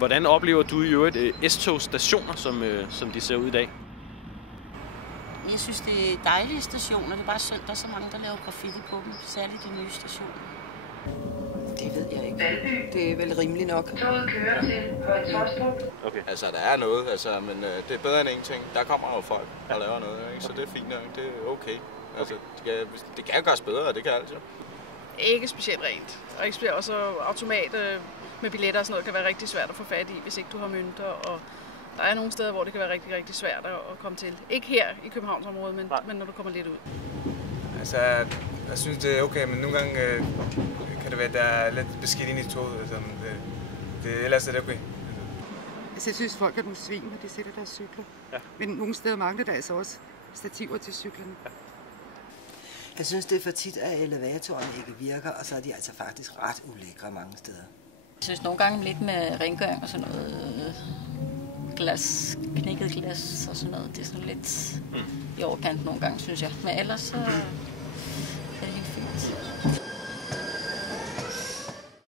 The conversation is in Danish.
Hvordan oplever du i øvrigt S-togsstationer, som de ser ud i dag? Jeg synes, det er dejlige stationer. Det er bare synd, der er så mange, der laver graffiti på dem. Særligt de nye stationer. Det ved jeg ikke. Det er vel rimeligt nok. Toget kører til Høje-Taastrup. Okay. Altså, der er noget, men det er bedre end ingenting. Der kommer jo folk og laver noget, ikke? Så det er fint nok. Det er okay. Altså, det kan gøres bedre, det kan alt jo. Ikke specielt rent. Og ikke specielt også automat med billetter og sådan noget kan være rigtig svært at få fat i, hvis ikke du har mønter. Og der er nogle steder, hvor det kan være rigtig, rigtig svært at komme til. Ikke her i Københavnsområdet, men når du kommer lidt ud. Altså, jeg synes, det er okay, men nogle gange kan det være, at der er lidt beskidt ind i toget. Altså, ellers er det okay. Altså, jeg synes, folk er nogle svin, når de sætter deres cykler. Ja. Men nogle steder mangler der altså også stativer til cyklerne. Ja. Jeg synes, det er for tit, at elevatoren ikke virker, og så er de altså faktisk ret ulækre mange steder. Jeg synes nogle gange lidt med rengøring og sådan noget glas, knækket glas og sådan noget. Det er sådan lidt i overkant nogle gange, synes jeg. Men ellers så